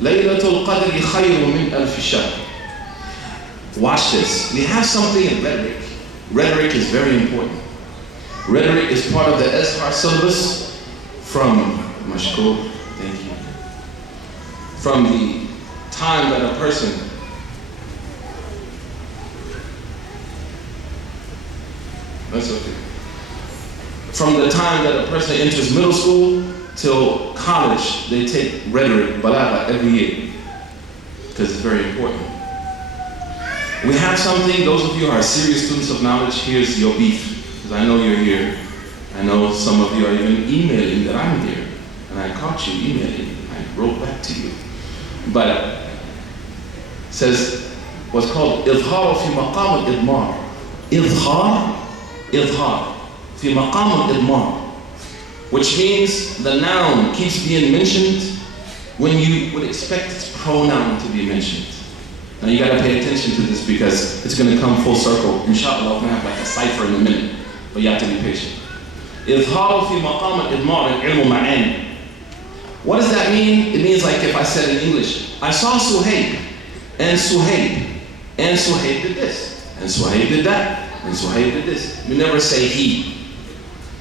laylatul qadri khayrun min alf shahr. Watch this. We have something in rhetoric. Rhetoric is very important. Rhetoric is part of the Azhar syllabus from Mashkoor, thank you. From the time that a person from the time that a person enters middle school till college, they take rhetoric, balagha, every year, because it's very important. We have something, those of you who are serious students of knowledge, here's your beef, because I know you're here. I know some of you are even emailing that I'm here, and I caught you emailing. I wrote back to you. But it says what's called إظهار في مقام الإضمار. إظهار في مقام الإضمار, which means the noun keeps being mentioned when you would expect its pronoun to be mentioned. Now you got to pay attention to this because it's going to come full circle. Inshallah, we're going to have like a cipher in a minute, but you have to be patient. إظهار في مقام الإضمار العلم معاني. What does that mean? It means like if I said in English, I saw Suhaib, and Suhaib did this, and Suhaib did that, and Suhaib did this. You never say he.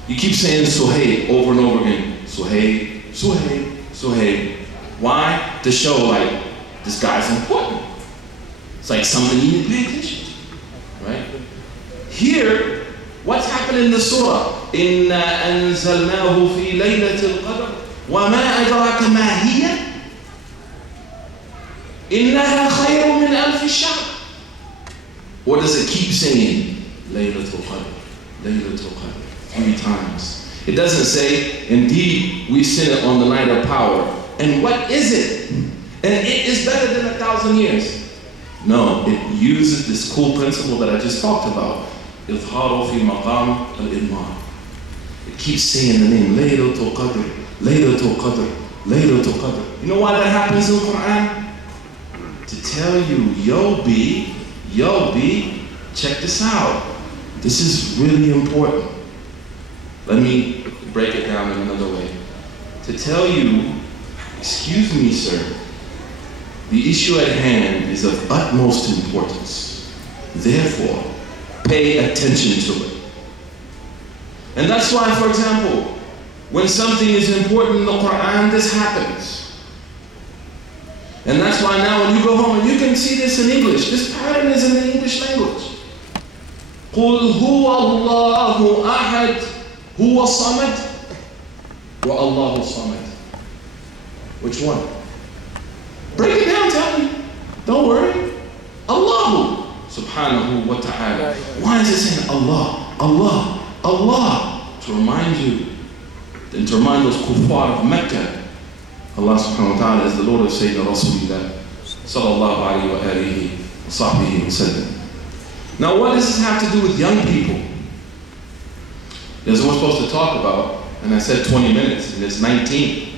You keep saying Suhaib over and over again. Suhaib, Suhaib, Suhaib. Why? To show like, this guy's important. It's like something you need to pay attention to, right? Here, what's happening in the surah? إِنَّا أَنزَلْنَاهُ فِي لَيْلَةِ الْقَدْرِ وَمَا أَدْرَاكَ مَا هِيَ إِنَّهَا خَيْرٌ مِنْ أَلْفِ الشَّهْرِ. Or does it keep saying Laylatul Qadr, Laylatul Qadr 3 times? It doesn't say, indeed, we sent it on the night of power. And what is it? And it is better than 1,000 years. No, it uses this cool principle that I just talked about. إظهار في مقام الإضمار. It keeps saying the name Laylatul Qadr, Laylatul Qadr, Laylatul Qadr. You know why that happens in the Quran? To tell you, yo B, check this out. This is really important. Let me break it down in another way. To tell you, excuse me, sir, the issue at hand is of utmost importance. Therefore, pay attention to it. And that's why, for example, when something is important in the Quran, this happens. And that's why now when you go home, and you can see this in English, this pattern is in the English language. قُلْ هُوَ اللَّهُ أَحَدٌ هُوَ الصَّمَدُ وَاللَّهُ الصَّمَدُ. Which one? Break it down, tell me. Don't worry. Allahu subhanahu wa ta'ala. Why is it saying Allah, Allah, Allah? To remind you, and to remind those kuffar of Mecca, Allah subhanahu wa ta'ala is the Lord of Sayyidina Rasulullah sallallahu alayhi wa alihi wa sahbihi wa sallam. Now what does this have to do with young people? That's what we're supposed to talk about, and I said 20 minutes, and it's 19.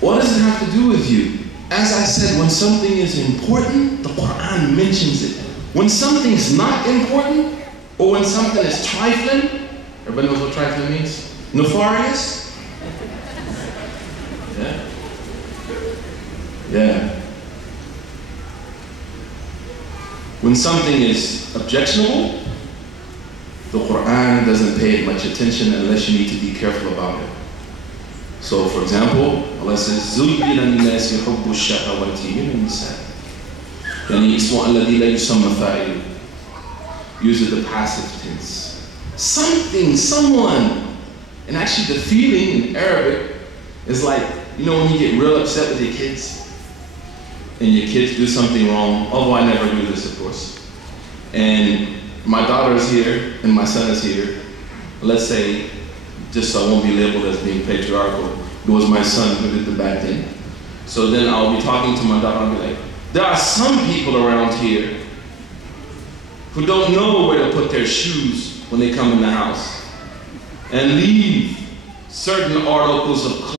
What does it have to do with you? As I said, when something is important, the Quran mentions it. When something's not important, or when something is trifling, everybody knows what trifling means? Nefarious? Yeah? Yeah. When something is objectionable, the Quran doesn't pay much attention unless you need to be careful about it. So, for example, Allah says, زُيِّنَ لِلنَّاسِ حُبُّ الشَّهَوَاتِ مِنَ النِّسَاءِ. يعني اسمه الذي لا يسمى فاعل. Use the passive tense. Something, someone. And actually the feeling in Arabic is like, you know when you get real upset with your kids? And your kids do something wrong. Although I never do this, of course. And my daughter is here, and my son is here. Let's say, just so I won't be labeled as being patriarchal, it was my son who did the bad thing. So then I'll be talking to my daughter, I'll be like, there are some people around here who don't know where to put their shoes when they come in the house and leave certain articles of clothing